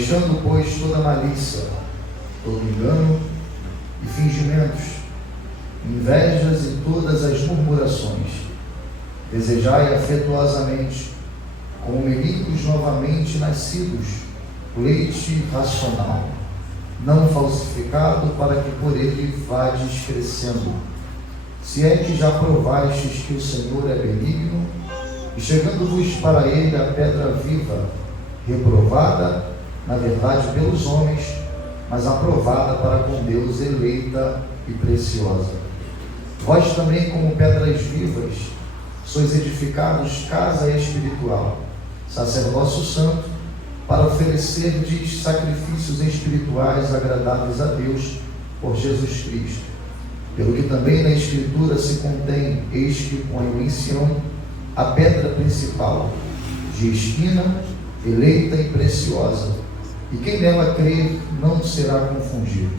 deixando, pois, toda malícia, todo engano e fingimentos, invejas e todas as murmurações. Desejai afetuosamente, como meninos novamente nascidos, leite racional, não falsificado, para que por ele vades crescendo. Se é que já provastes que o Senhor é benigno, e chegando-vos para ele a pedra viva, reprovada, na verdade, pelos homens, mas aprovada para com Deus, eleita e preciosa. Vós também, como pedras vivas, sois edificados casa espiritual, sacerdócio santo, para oferecerdes sacrifícios espirituais agradáveis a Deus por Jesus Cristo. Pelo que também na Escritura se contém: eis que ponho em Sião a pedra principal, de esquina, eleita e preciosa, e quem nela crer não será confundido.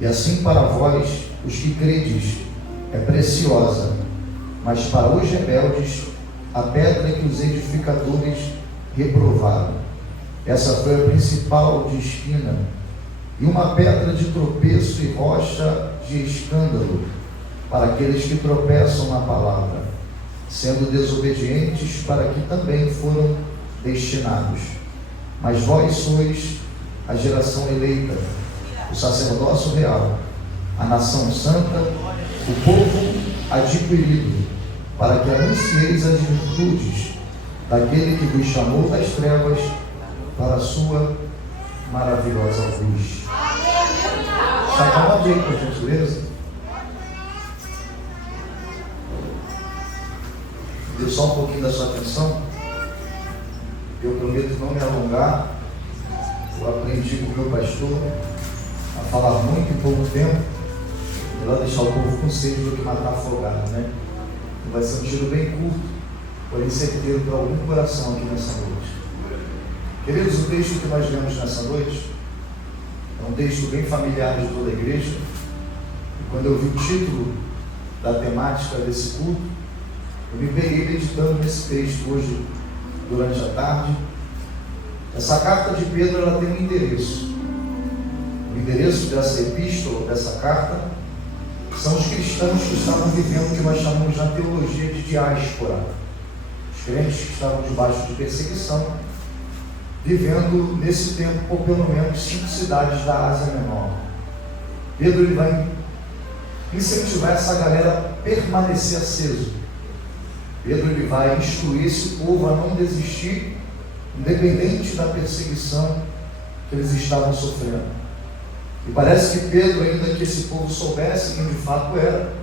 E assim para vós, os que credes, é preciosa, mas para os rebeldes, a pedra que os edificadores reprovaram. Essa foi a principal de esquina, e uma pedra de tropeço e rocha de escândalo, para aqueles que tropeçam na palavra, sendo desobedientes, para que também foram destinados. Mas vós sois a geração eleita, o sacerdócio real, a nação santa, o povo adquirido, para que anuncieis as virtudes daquele que vos chamou das trevas para a sua maravilhosa luz. Acomode aí, por gentileza. Dê só um pouquinho da sua atenção. Eu prometo não me alongar. Eu aprendi com o meu pastor a falar muito em pouco tempo. Melhor deixar o povo com sede do que matar afogado, né? Vai ser um tiro bem curto, porém certeiro para algum coração aqui nessa noite. Queridos, o texto que nós lemos nessa noite é um texto bem familiar de toda a igreja. E quando eu vi o título da temática desse culto, eu me peguei meditando nesse texto hoje, durante a tarde. Essa carta de Pedro, ela tem um endereço. O endereço dessa epístola, dessa carta, são os cristãos que estavam vivendo o que nós chamamos na teologia de diáspora. Os crentes que estavam debaixo de perseguição, vivendo nesse tempo por pelo menos 5 cidades da Ásia Menor. Pedro ele vai incentivar essa galera a permanecer aceso. Pedro ele vai instruir esse povo a não desistir, independente da perseguição que eles estavam sofrendo. E parece que Pedro, ainda que esse povo soubesse quem de fato era,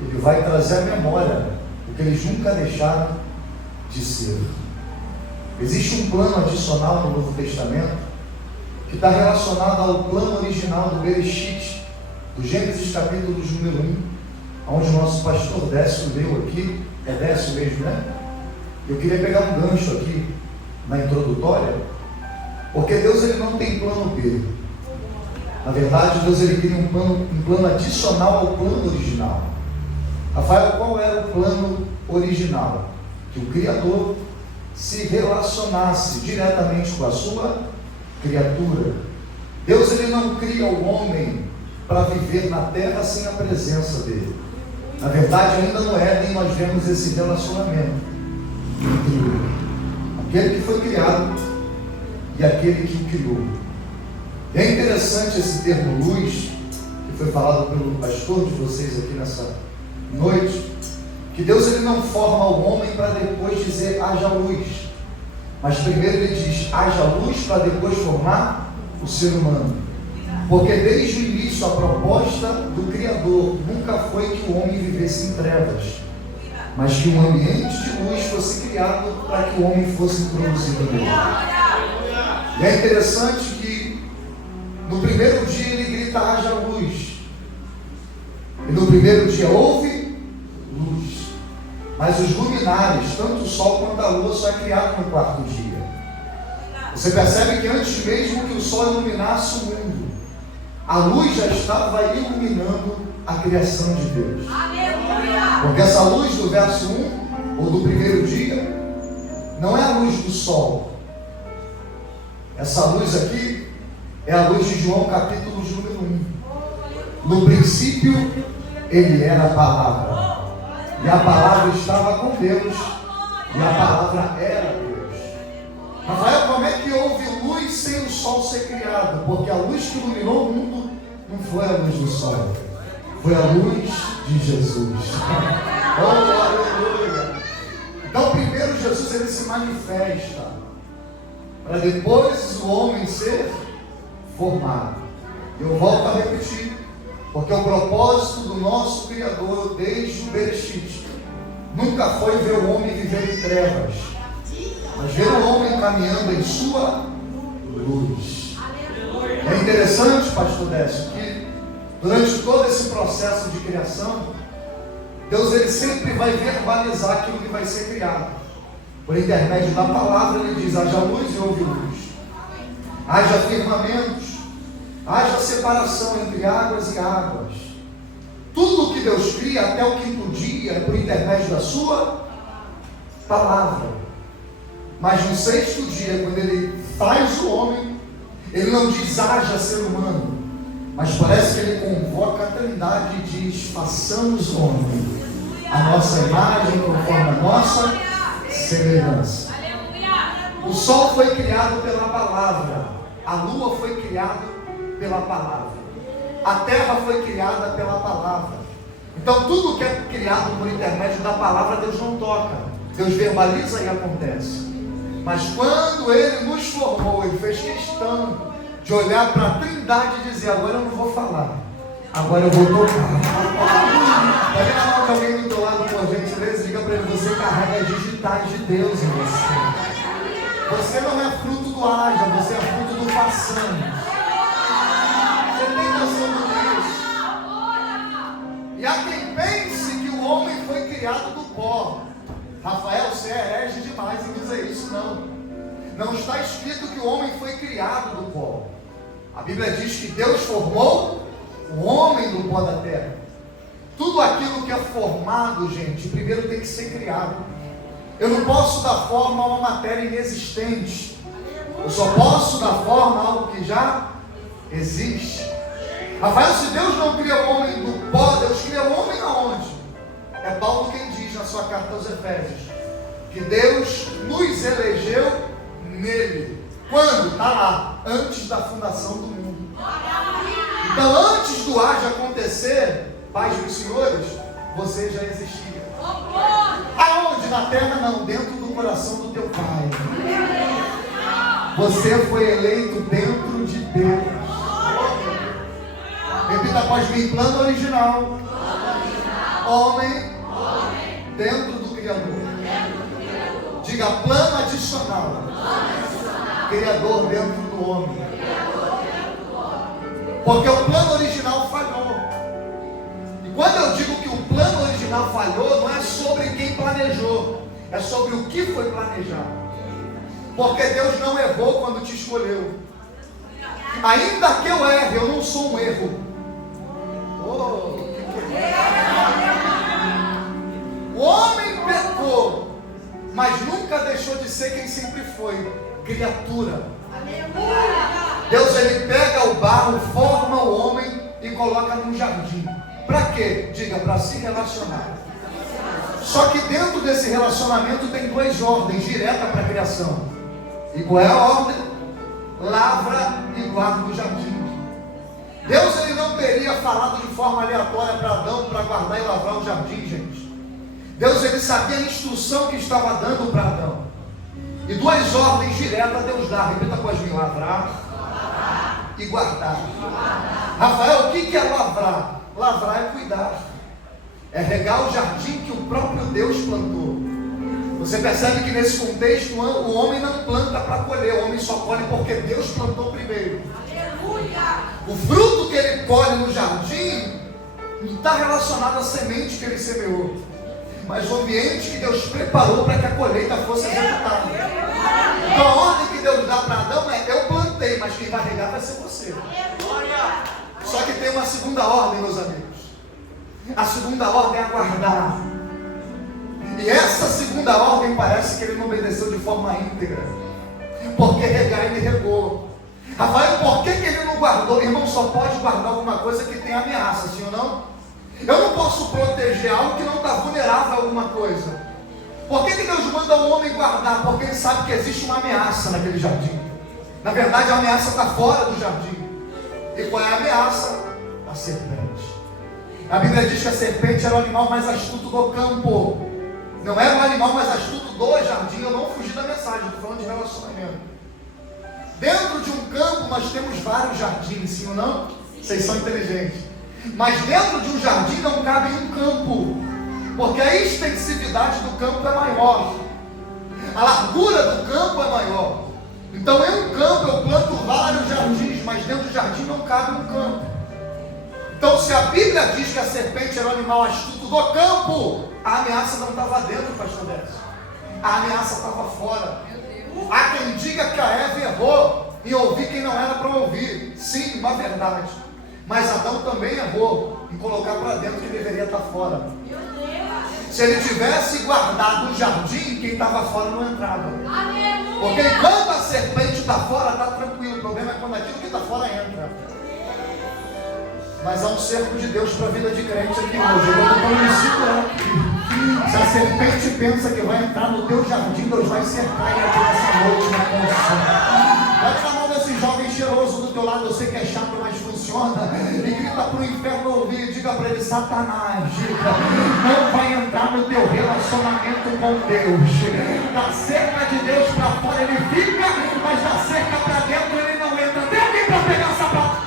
ele vai trazer à memória o que eles nunca deixaram de ser. Existe um plano adicional no Novo Testamento que está relacionado ao plano original do Bereshit, do Gênesis capítulo número 1, onde o nosso pastor Décio leu aqui. É Décio mesmo, né? Eu queria pegar um gancho aqui na introdutória, porque Deus ele não tem plano B. Na verdade, Deus ele cria um plano adicional ao plano original. Rafael, qual era o plano original? Que o Criador se relacionasse diretamente com a sua criatura. Deus ele não cria o homem para viver na terra sem a presença dele. Na verdade, ainda no Éden nós vemos esse relacionamento entre aquele que foi criado e aquele que o criou. E é interessante esse termo luz, que foi falado pelo pastor de vocês aqui nessa noite, que Deus ele não forma o homem para depois dizer haja luz, mas primeiro ele diz haja luz para depois formar o ser humano. Porque desde o início a proposta do Criador nunca foi que o homem vivesse em trevas, mas que um ambiente de luz fosse criado para que o homem fosse introduzido nele. E é interessante que no primeiro dia ele grita haja luz, e no primeiro dia houve luz, mas os luminares, tanto o sol quanto a lua, só é criado no quarto dia. Você percebe que antes mesmo que o sol iluminasse o mundo, a luz já estava iluminando a criação de Deus. Aleluia! Porque essa luz do verso 1, ou do primeiro dia, não é a luz do sol. Essa luz aqui é a luz de João capítulo de número 1. No princípio, ele era a palavra. E a palavra estava com Deus. E a palavra era Deus. Rafael, como é que houve luz sem o sol ser criado? Porque a luz que iluminou o mundo não foi a luz do sol. Foi a luz de Jesus. Oh, aleluia! Então, primeiro Jesus ele se manifesta, para depois o homem ser formado. Eu volto a repetir, porque o propósito do nosso Criador desde o Bereshit nunca foi ver o homem viver em trevas, mas ver o homem caminhando em sua luz. É interessante, pastor Décio, que durante todo esse processo de criação, Deus ele sempre vai verbalizar aquilo que vai ser criado. Por intermédio da palavra ele diz: haja luz e houve luz. Haja firmamentos, haja separação entre águas e águas. Tudo que Deus cria até o quinto dia é por intermédio da sua palavra. Mas no sexto dia, quando ele faz o homem, ele não diz haja ser humano, mas parece que ele convoca a Trindade e diz: façamos o homem a nossa imagem, conforme a nossa semelhança. O sol foi criado pela palavra, a lua foi criada pela palavra, a terra foi criada pela palavra. Então tudo que é criado por intermédio da palavra, Deus não toca, Deus verbaliza e acontece. Mas quando ele nos formou, ele fez questão de olhar para a Trindade e dizer: agora eu não vou falar, agora eu vou tocar. Pode chamar alguém do teu lado, por gentileza, diga para ele: você carrega as digitais de Deus em você. Você não é fruto do haja, você é fruto do façamos. Você tem noção disso? E há quem pense que o homem foi criado do pó. Rafael, você é herege demais em dizer isso, não. Não está escrito que o homem foi criado do pó. A Bíblia diz que Deus formou o homem do pó da terra. Tudo aquilo que é formado, gente, primeiro tem que ser criado. Eu não posso dar forma a uma matéria inexistente. Eu só posso dar forma a algo que já existe. Rafael, se Deus não cria o homem do pó, Deus cria o homem aonde? É Paulo quem diz na sua carta aos Efésios que Deus nos elegeu nele. Quando? Está lá, antes da fundação do mundo. Então, antes do haja acontecer, pais dos senhores, você já existia. Aonde? Na terra? Não, dentro do coração do teu pai. Você foi eleito dentro de Deus. Repita após mim: plano original. Homem dentro do Criador. Diga: plano adicional. Criador dentro do homem. Porque o plano original falhou. E quando eu digo que o plano original falhou, não é sobre quem planejou, é sobre o que foi planejado. Porque Deus não errou quando te escolheu. Ainda que eu erre, eu não sou um erro. O homem pecou, mas nunca deixou de ser quem sempre foi: criatura. Deus ele pega o barro, forma o homem e coloca num jardim. Para quê? Diga: para se relacionar. Só que dentro desse relacionamento tem duas ordens diretas para a criação. E qual é a ordem? Lavra e guarda o jardim. Deus ele não teria falado de forma aleatória para Adão para guardar e lavrar o jardim, gente. Deus ele sabia a instrução que estava dando para Adão. E duas ordens diretas Deus dá. Repita após mim: lavrar e guardar. Rafael, o que é lavrar? Lavrar é cuidar, é regar o jardim que o próprio Deus plantou. Você percebe que nesse contexto o homem não planta para colher, o homem só colhe porque Deus plantou primeiro. O fruto que ele colhe no jardim não está relacionado à semente que ele semeou, mas o ambiente que Deus preparou para que a colheita fosse executada. Então a ordem que Deus dá para Adão é: eu plantei, mas quem vai regar vai ser você. Só que tem uma segunda ordem, meus amigos. A segunda ordem é aguardar. E essa segunda ordem parece que ele não obedeceu de forma íntegra. Porque regar ele regou. Rafael, por que ele não guardou? Irmão, só pode guardar alguma coisa que tem ameaça, sim ou não? Eu não posso proteger algo que não está vulnerável a alguma coisa. Por que Deus manda o homem guardar? Porque ele sabe que existe uma ameaça naquele jardim. Na verdade, a ameaça está fora do jardim. E qual é a ameaça? A serpente. A Bíblia diz que a serpente era o animal mais astuto do campo. Não era o animal mais astuto do jardim. Eu não fugi da mensagem, estou falando de relacionamento. Dentro de um campo nós temos vários jardins, sim ou não? Vocês são inteligentes. Mas dentro de um jardim não cabe um campo, porque a extensividade do campo é maior, a largura do campo é maior. Então em um campo eu planto vários jardins, mas dentro do jardim não cabe um campo. Então se a Bíblia diz que a serpente era o animal astuto do campo, a ameaça não estava dentro, pastor Décio. A ameaça estava fora. Há quem diga que a Eva errou em ouvir quem não era para ouvir. Sim, uma verdade. Mas Adão também errou em colocar para dentro que deveria estar fora. Se ele tivesse guardado o jardim, quem estava fora não entrava. Porque enquanto a serpente está fora, está tranquilo. O problema é quando aquilo que está fora entra. Mas há um cerco de Deus para a vida de crente aqui hoje. Eu estou falando de segurar aqui. Se a serpente pensa que vai entrar no teu jardim, Deus vai cercar e abrir essa noite na condição. Vai na mão desse jovem cheiroso do teu lado, eu sei que é chato, mas funciona. E grita para o inferno ouvir, diga para ele: Satanás, não vai entrar no teu relacionamento com Deus. Da cerca de Deus para fora ele fica, mas da cerca para dentro ele não entra. Tem alguém para pegar essa palavra?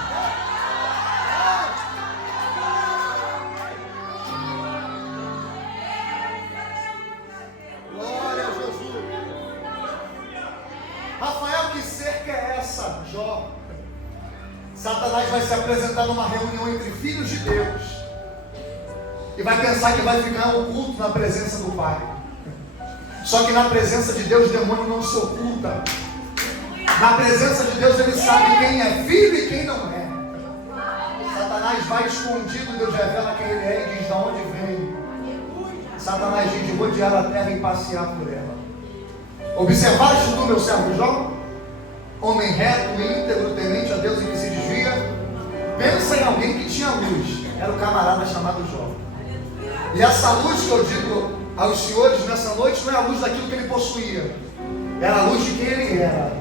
Rafael, que cerca é essa? Jó. Satanás vai se apresentar numa reunião entre filhos de Deus e vai pensar que vai ficar oculto na presença do Pai. Só que na presença de Deus o demônio não se oculta. Na presença de Deus ele sabe quem é filho e quem não é. Satanás vai escondido, Deus revela quem ele é e diz de onde vem. Satanás diz de rodear a terra e passear por ela. Observaste tu, meu servo Jó? Homem reto, íntegro, temente a Deus e que se desvia. Pensa em alguém que tinha luz. Era o camarada chamado Jó. E essa luz que eu digo aos senhores nessa noite não é a luz daquilo que ele possuía. Era a luz de quem ele era.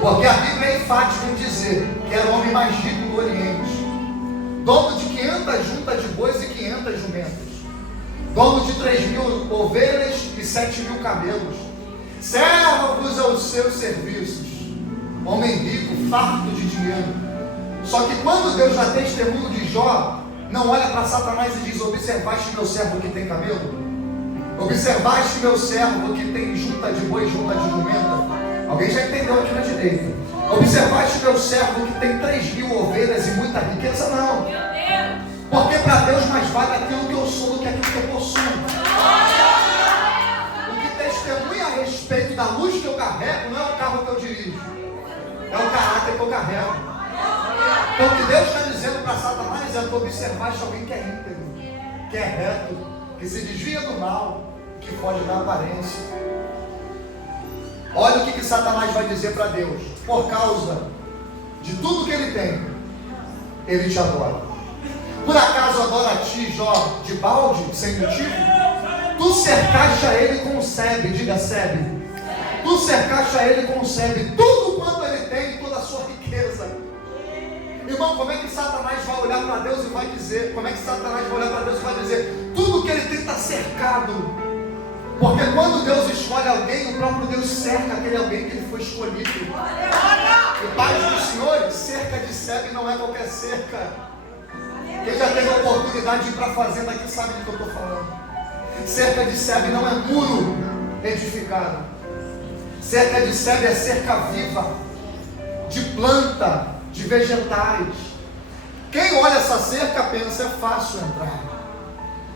Porque a Bíblia é enfática em dizer que era o homem mais rico do Oriente. Dono de 500 juntas de bois e 500 jumentas. Dono de 3.000 ovelhas e 7.000 camelos. Servos aos seus serviços. Homem rico, farto de dinheiro. Só que quando Deus dá testemunho de Jó, não olha para Satanás e diz: observaste meu servo que tem camelo? Observaste meu servo que tem junta de boi, junta de jumenta? Alguém já entendeu aqui na direita? Observaste meu servo que tem 3.000 ovelhas e muita riqueza? Não. Porque para Deus mais vale aquilo que eu sou do que aquilo que eu possuo. Testemunha a respeito da luz que eu carrego não é o carro que eu dirijo, é o caráter que eu carrego. Então o que Deus está dizendo para Satanás é: tu observaste alguém que é íntegro, que é reto, que se desvia do mal, que foge da aparência. Olha o que Satanás vai dizer para Deus: por causa de tudo que ele tem, ele te adora. Por acaso adora a ti, Jó, de balde, sem motivo? Tu cercaste a ele com sebe, diga sebe. Tu cercaste a ele com sebe, tudo quanto ele tem, toda a sua riqueza. Irmão, como é que Satanás vai olhar para Deus e vai dizer, tudo que ele tem está cercado. Porque quando Deus escolhe alguém, o próprio Deus cerca aquele alguém que ele foi escolhido. E paz dos senhores, cerca de sebe não é qualquer cerca. Quem já teve a oportunidade de ir para a fazenda aqui sabe do que eu estou falando. Cerca de sebe não é muro edificado. Cerca de sebe é cerca viva, de planta, de vegetais. Quem olha essa cerca pensa: é fácil entrar.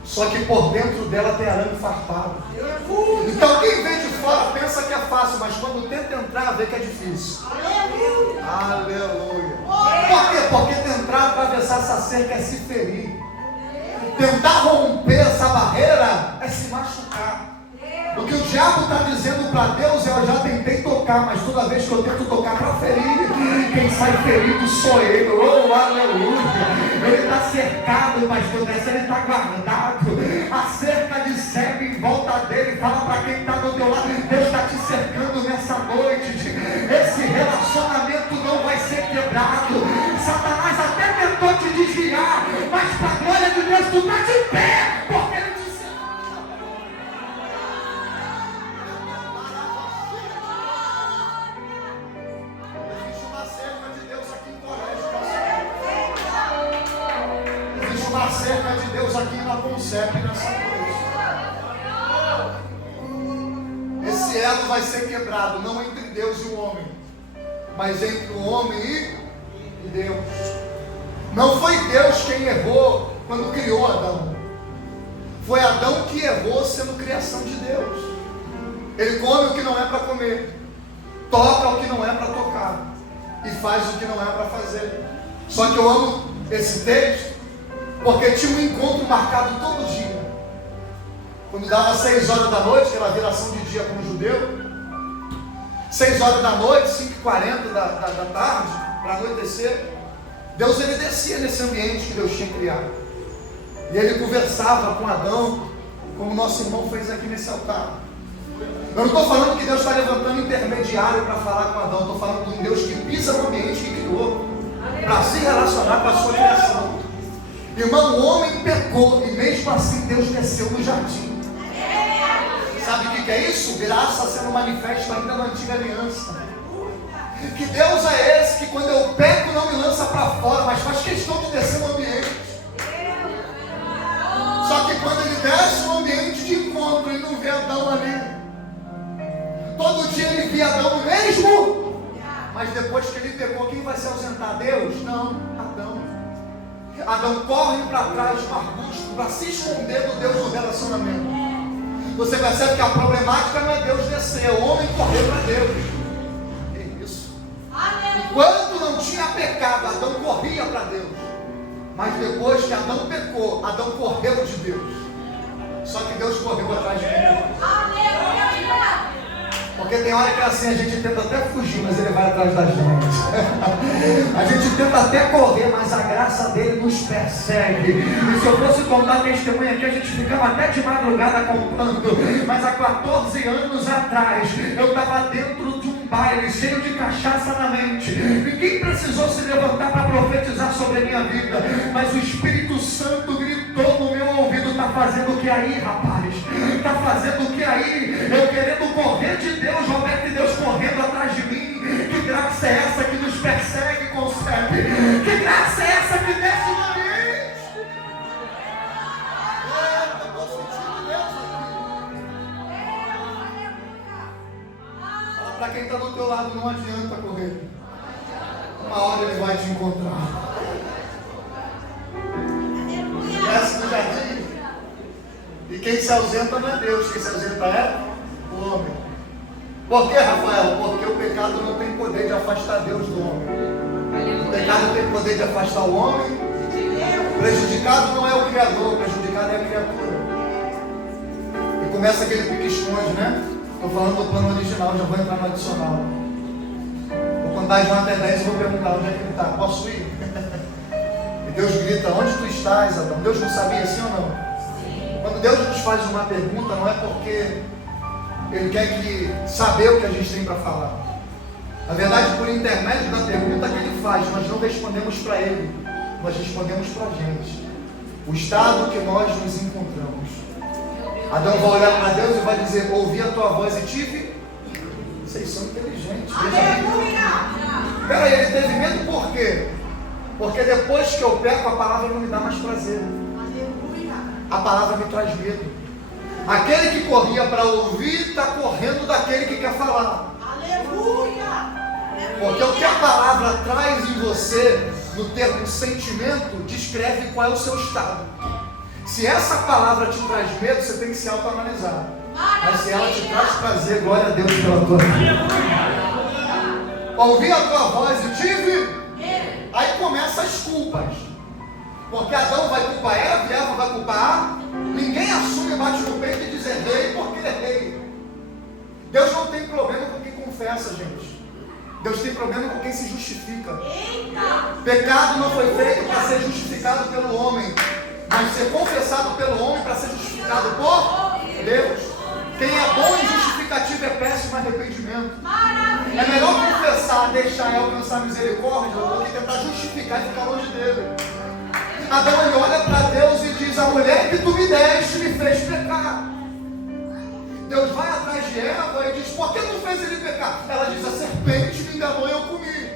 Só que por dentro dela tem arame farpado. Então quem vem de fora pensa que é fácil, mas quando tenta entrar vê que é difícil. Aleluia. Por quê? Porque tentar atravessar essa cerca é se ferir. Tentar romper essa barreira é se machucar. Porque o diabo está dizendo para Deus: eu já tentei tocar, mas toda vez que eu tento tocar para ferir, quem sai ferido sou eu. Oh, aleluia. Ele está cercado, pastor Décio, ele está guardado. A cerca de cego em volta dele. Fala para quem está do teu lado: Deus está te cercando nessa noite. Esse relacionamento não vai ser quebrado. Satanás até tentou te desviar, mas para a glória de Deus tu está de pé, porque ele te cercou. Existe uma cerca de Deus aqui em Colégio. Existe uma cerca de Deus aqui na Concep nessa noite. Esse elo vai ser quebrado, não entre Deus e o homem, mas entre o homem e Deus. Não foi Deus quem errou quando criou Adão. Foi Adão que errou sendo criação de Deus. Ele come o que não é para comer, toca o que não é para tocar e faz o que não é para fazer. Só que eu amo esse texto porque tinha um encontro marcado todo dia. Quando dava 6 horas da noite, aquela viração de dia como judeu, 6 horas da noite, 5h40 da tarde, para anoitecer, Deus ele descia nesse ambiente que Deus tinha criado. E ele conversava com Adão, como nosso irmão fez aqui nesse altar. Eu não estou falando que Deus está levantando intermediário para falar com Adão. Estou falando de um Deus que pisa no ambiente que criou, para se relacionar com a sua criação. Irmão, o homem pecou e mesmo assim Deus desceu no jardim. Sabe o que é isso? Graça sendo manifesta ainda na antiga aliança. Que Deus é esse que quando eu peco não me lança para fora, mas faz questão de descer no ambiente. Só que quando ele desce no ambiente de encontro, ele não vê Adão ali. Todo dia ele via Adão mesmo, mas depois que ele pecou, quem vai se ausentar? Deus? Não, Adão. Adão corre para trás do arbusto para se esconder do Deus do relacionamento. Você percebe que a problemática não é Deus descer, é o homem correr para Deus. É isso. Enquanto não tinha pecado, Adão corria para Deus. Mas depois que Adão pecou, Adão correu de Deus. Só que Deus correu atrás de Deus. Porque tem hora que assim a gente tenta até fugir, mas ele vai atrás da gente. A gente tenta até correr, mas a graça dele nos persegue. E se eu fosse contar testemunho aqui, a gente ficava até de madrugada contando. Mas há 14 anos atrás, eu estava dentro de um baile cheio de cachaça na mente. Ninguém precisou se levantar para profetizar sobre a minha vida, mas o Espírito Santo gritou no meu ouvido: está fazendo o que aí, rapaz? Está fazendo o que aí? Eu querendo correr de Deus, Roberto, e Deus correndo atrás de mim. Que graça é essa que nos persegue, concebe? Que graça é essa que desce no ambiente? Eu estou sentindo Deus aqui. Fala para quem está do teu lado: não adianta correr. Uma hora ele vai te encontrar. Desce no jardim. E quem se ausenta não é Deus, quem se ausenta é o homem. Por que, Rafael? Porque o pecado não tem poder de afastar Deus do homem. O pecado tem poder de afastar o homem. O prejudicado não é o Criador, o prejudicado é a criatura. E começa aquele pique-esconde, né? Estou falando do plano original, já vou entrar no adicional. Vou contar de 1 até 10 e vou perguntar: onde é que ele está? Posso ir? E Deus grita: onde tu estás, Adão? Deus não sabia, sim ou não? Quando Deus nos faz uma pergunta, não é porque Ele quer saber o que a gente tem para falar. Na verdade, por intermédio da pergunta que Ele faz, nós não respondemos para Ele, nós respondemos para a gente. O estado que nós nos encontramos. Adão vai olhar para Deus e vai dizer: ouvi a tua voz e tive. Vocês são inteligentes. Peraí, ele teve medo por quê? Porque depois que eu peco, a palavra não me dá mais prazer. A palavra me traz medo. Aquele que corria para ouvir está correndo daquele que quer falar. Aleluia! Porque o que a palavra traz em você, no termo sentimento, descreve qual é o seu estado. Se essa palavra te traz medo, você tem que se autoanalisar. Mas se ela te traz prazer, glória a Deus pela tua vida. Ouvi a tua voz e tive. Aí começam as culpas. Porque Adão vai culpar Eva, Eva vai culpar A. Ninguém assume, bate no peito e diz: errei porque errei. Deus não tem problema com quem confessa, gente. Deus tem problema com quem se justifica. Pecado não foi feito para ser justificado pelo homem, mas ser confessado pelo homem para ser justificado por Deus. Quem é bom em justificativo é péssimo em arrependimento. É melhor confessar, deixar e alcançar misericórdia do que tentar justificar e ficar longe dele. Adão, ele olha para Deus e diz: a mulher que tu me deste me fez pecar. Deus vai atrás de Eva e diz: por que tu fez ele pecar? Ela diz: a serpente me enganou e eu comi.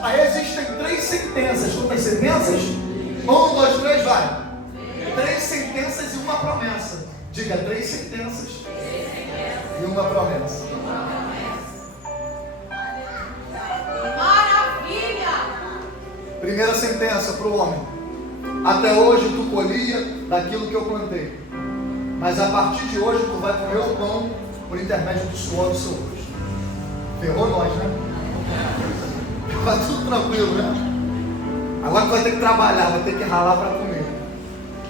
Aí existem 3 sentenças. Quantas sentenças? 1, 2, 3, vai. 3 sentenças e uma promessa. Diga: 3 sentenças e uma promessa. Maravilha! Primeira sentença para o homem: até hoje tu colhia daquilo que eu plantei, mas a partir de hoje tu vai comer o pão por intermédio do suor do seu rosto. Ferrou nós, né? Vai tudo tranquilo, né? Agora tu vai ter que trabalhar, vai ter que ralar para comer.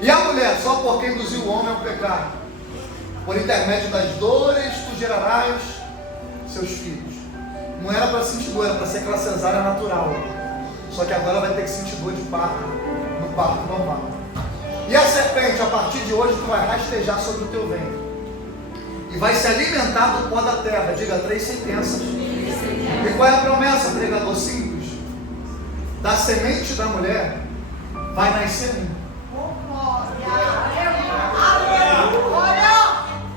E a mulher, só porque induziu o homem ao pecado, por intermédio das dores tu gerarás seus filhos. Não era para sentir dor, era para ser aquela cesárea natural. Só que agora vai ter que sentir dor de parto, no parto normal. E a serpente, a partir de hoje, tu vai rastejar sobre o teu ventre e vai se alimentar do pó da terra. Diga: 3 sentenças. E qual é a promessa, pregador? Simples: da semente da mulher vai nascer um.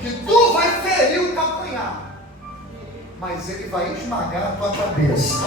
Que tu vai ferir o calcanhar, mas ele vai esmagar a tua cabeça.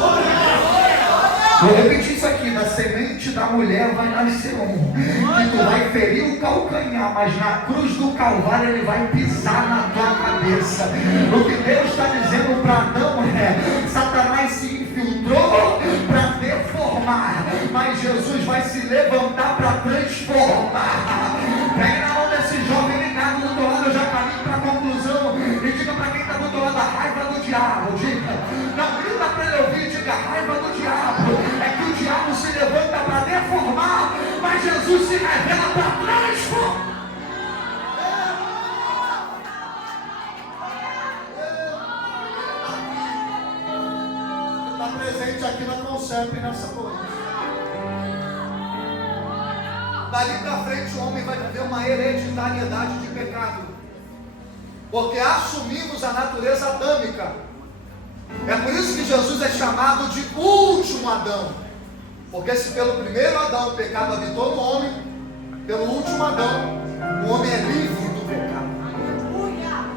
Vou repetir isso aqui: da semente da mulher vai nascer um, que tu vai ferir o calcanhar, mas na cruz do Calvário ele vai pisar na tua cabeça. O que Deus está dizendo para Adão é: Satanás se infiltrou para deformar, mas Jesus vai se levantar para transformar. Pega na mão desse jovem ligado do teu lado, eu já caminho para a conclusão, e diga para quem está do teu lado: a raiva do diabo. Diga, não grita para ele ouvir, diga: a raiva do diabo. É que o diabo se levanta para deformar, mas Jesus se revela para transformar. Está presente aqui na Concep nessa noite. Dali para frente o homem vai viver uma hereditariedade de pecado, porque assumimos a natureza adâmica. É por isso que Jesus é chamado de último Adão, porque se pelo primeiro Adão o pecado habitou no homem, pelo último Adão o homem é livre do pecado.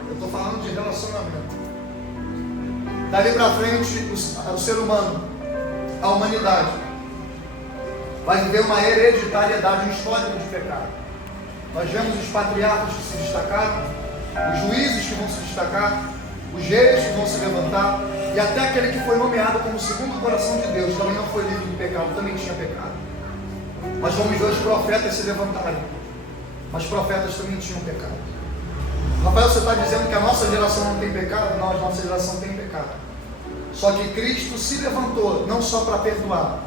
Eu estou falando de relacionamento. Dali para frente o ser humano, a humanidade, vai viver uma hereditariedade histórica de pecado. Nós vemos os patriarcas que se destacaram, os juízes que vão se destacar, os reis que vão se levantar, e até aquele que foi nomeado como segundo coração de Deus também não foi livre do pecado, também tinha pecado. Nós vamos ver os profetas se levantarem, mas profetas também tinham pecado. Rafael, você está dizendo que a nossa geração não tem pecado? Não, a nossa geração tem pecado. Só que Cristo se levantou não só para perdoar,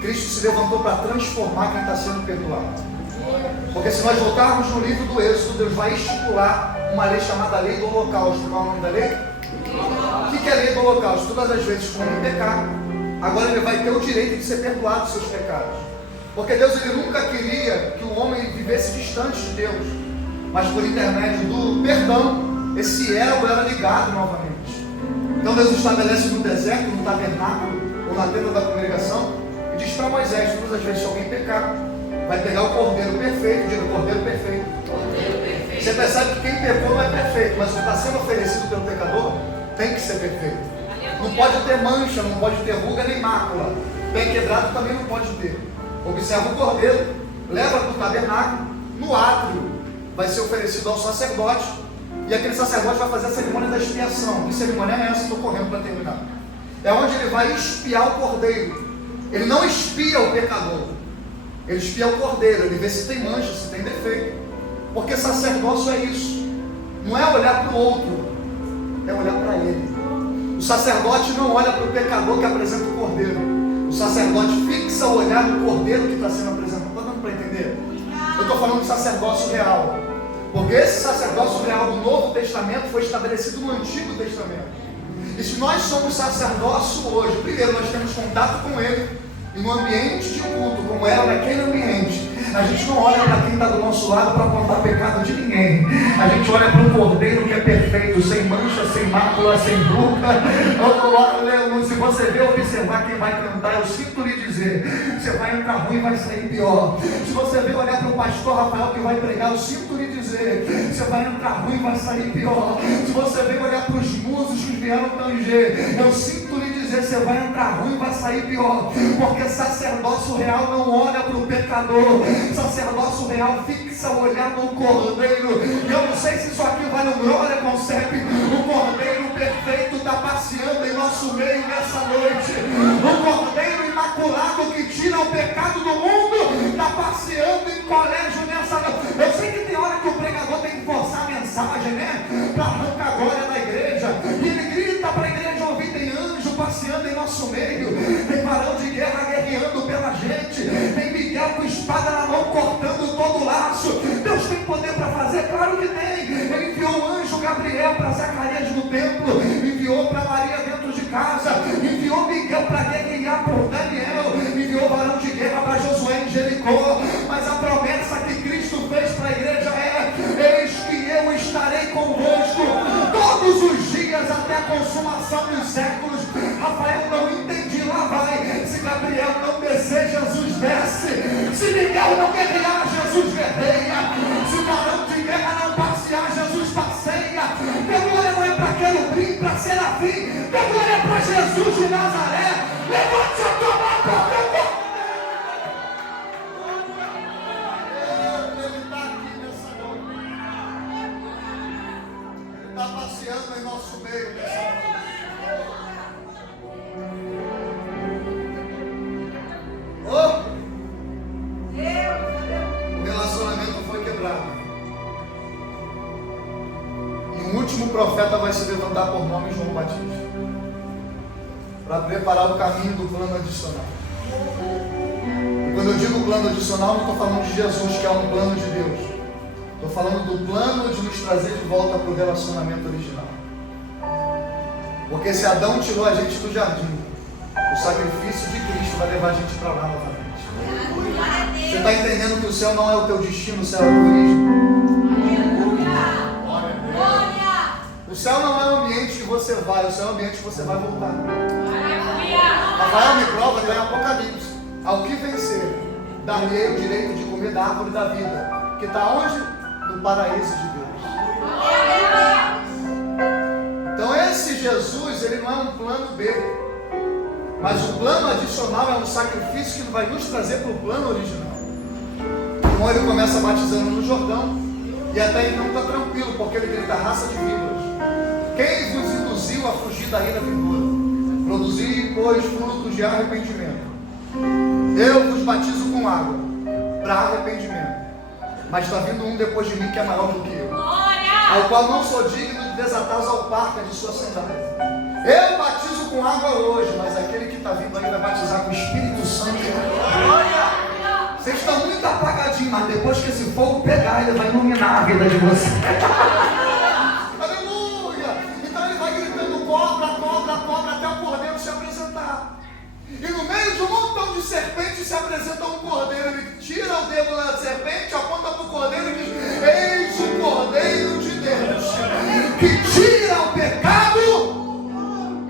Cristo se levantou para transformar quem está sendo perdoado. Porque se nós voltarmos no livro do Êxodo, Deus vai estipular uma lei chamada lei do holocausto. Qual é o nome da lei? O que é a lei do holocausto? Todas as vezes que o homem pecar, agora ele vai ter o direito de ser perdoado dos seus pecados. Porque Deus ele nunca queria que o homem vivesse distante de Deus, mas por intermédio do perdão, esse elo era ligado novamente. Então Deus estabelece no deserto, no tabernáculo ou na tenda da congregação, e diz para Moisés: todas as vezes que alguém pecar, vai pegar o cordeiro perfeito. Diga: cordeiro perfeito. Você percebe que quem pecou não é perfeito, mas o que está sendo oferecido pelo pecador tem que ser perfeito. Não pode ter mancha, não pode ter ruga nem mácula. Pé quebrado também não pode ter. Observa o cordeiro, leva para o tabernáculo, no átrio vai ser oferecido ao sacerdote, e aquele sacerdote vai fazer a cerimônia da expiação. Que cerimônia é essa? Estou correndo para terminar. É onde ele vai expiar o cordeiro. Ele não expia o pecador, ele expia o cordeiro, ele vê se tem mancha, se tem defeito. Porque sacerdócio é isso, não é olhar para o outro, é olhar para ele. O sacerdote não olha para o pecador que apresenta o cordeiro, o sacerdote fixa o olhar no cordeiro que está sendo apresentado. Está dando para entender? Eu estou falando de sacerdócio real. Porque esse sacerdócio real do Novo Testamento foi estabelecido no Antigo Testamento. E se nós somos sacerdócio hoje, primeiro nós temos contato com Ele, e no ambiente de culto, como era naquele ambiente, a gente não olha para quem está do nosso lado para apontar pecado de ninguém. A gente olha para um cordeiro que é perfeito, sem mancha, sem mácula, sem ruga. Se você ver, observar quem vai cantar, eu sinto lhe dizer, você vai entrar ruim e vai sair pior. Se você ver, olhar para o pastor Rafael que vai pregar, eu sinto lhe dizer, você vai entrar ruim e vai sair pior. Se você ver, olhar para os músicos que vieram tanger, eu sinto lhe dizer, você vai entrar ruim e vai sair pior. Porque sacerdócio real não olha para o pecador, sacerdócio real fixa o olhar no cordeiro. E eu não sei se isso aqui vai no glória, concebe. O cordeiro perfeito está passeando em nosso meio nessa noite. O cordeiro imaculado que tira o pecado do mundo está passeando em colégio nessa noite. Eu sei que tem hora que o pregador tem que forçar a mensagem, né? Para arrancar a glória da igreja. E ele grita para a igreja ouvir, tem anjo passeando em nosso meio, tem varão de guerra guerreando pela gente, tem Miguel com espada na mão cortando todo o laço. Deus tem poder para fazer? Claro que tem. Ele enviou o anjo Gabriel para Zacarias no templo, enviou para Maria dentro de casa, enviou Miguel para guerrear por Daniel, enviou o varão de guerra para Josué em Jericó. Mas a promessa que Cristo fez para a igreja é: eis que eu estarei convosco todos os dias até a consumação dos séculos. Rafael, não entendi, lá vai. Se Gabriel não descer, Jesus desce. Se Miguel não guerrear, Jesus guerreia. Se o varão de guerra não passear, Jesus passeia. Teu glória não é para querubim, para serafim. Teu glória é para Jesus de Nazaré. Levante a tua mão para o teu. Ele está aqui nessa noite. Ele está passeando em nosso meio nessa noite. O relacionamento foi quebrado. E um último profeta vai se levantar por nome João Batista, para preparar o caminho do plano adicional. E quando eu digo plano adicional, não estou falando de Jesus, que é um plano de Deus. Estou falando do plano de nos trazer de volta para o relacionamento original. Porque se Adão tirou a gente do jardim, o sacrifício de Cristo vai levar a gente para lá novamente. Você está entendendo que o céu não é o teu destino, o céu é a tua origem? O céu não é o ambiente que você vai, o céu é o ambiente que você vai voltar. Rafael me prova, está em Apocalipse. Ao que vencer, dar-lhe o direito de comer da árvore da vida, que está onde? No paraíso de Deus. Então esse Jesus, ele não é um plano B, mas o plano adicional é um sacrifício que vai nos trazer para o plano original. Então ele começa batizando no Jordão, e até então está tranquilo, porque ele grita: raça de víboras, quem vos induziu a fugir da ira vindoura? Produzi, pois, frutos de arrependimento. Eu vos batizo com água para arrependimento, mas está vindo um depois de mim que é maior do que eu, ao qual não sou digno de desatar as alparcas de sua sandália. Eu batizo com água hoje, mas aquele que está vindo aí vai batizar com o Espírito Santo. Vocês estão muito apagadinhos, mas depois que esse fogo pegar, ele vai iluminar a vida de vocês. Aleluia! Então ele vai gritando cobra, cobra, cobra, até o cordeiro se apresentar. E no meio de um montão de serpentes se apresenta um cordeiro. Ele tira o dedo da serpente, aponta para o cordeiro e diz: eis o cordeiro de Deus, que tira o pecado.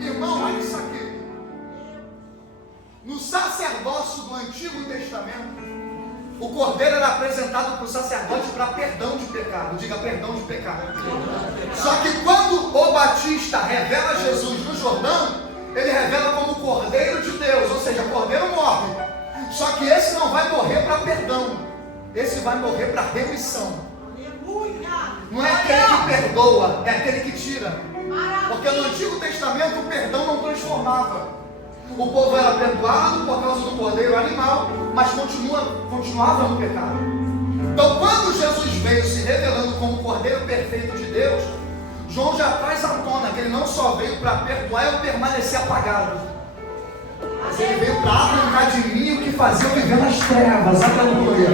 Irmão, olha isso aqui. No sacerdócio do Antigo Testamento, o cordeiro era apresentado para o sacerdote para perdão de pecado. Diga: perdão de pecado. Só que quando o Batista revela Jesus no Jordão, ele revela como cordeiro de Deus, ou seja, cordeiro morre. Só que esse não vai morrer para perdão, esse vai morrer para remissão. Não é aquele que perdoa, é aquele que tira. Porque no Antigo Testamento o perdão não transformava. O povo era perdoado por causa do cordeiro animal, mas continuava no pecado. Então quando Jesus veio se revelando como cordeiro perfeito de Deus, João já traz à tona que ele não só veio para perdoar e permanecer apagado, mas ele veio para arrancar separar de mim o que fazer eu viver nas trevas. Aleluia.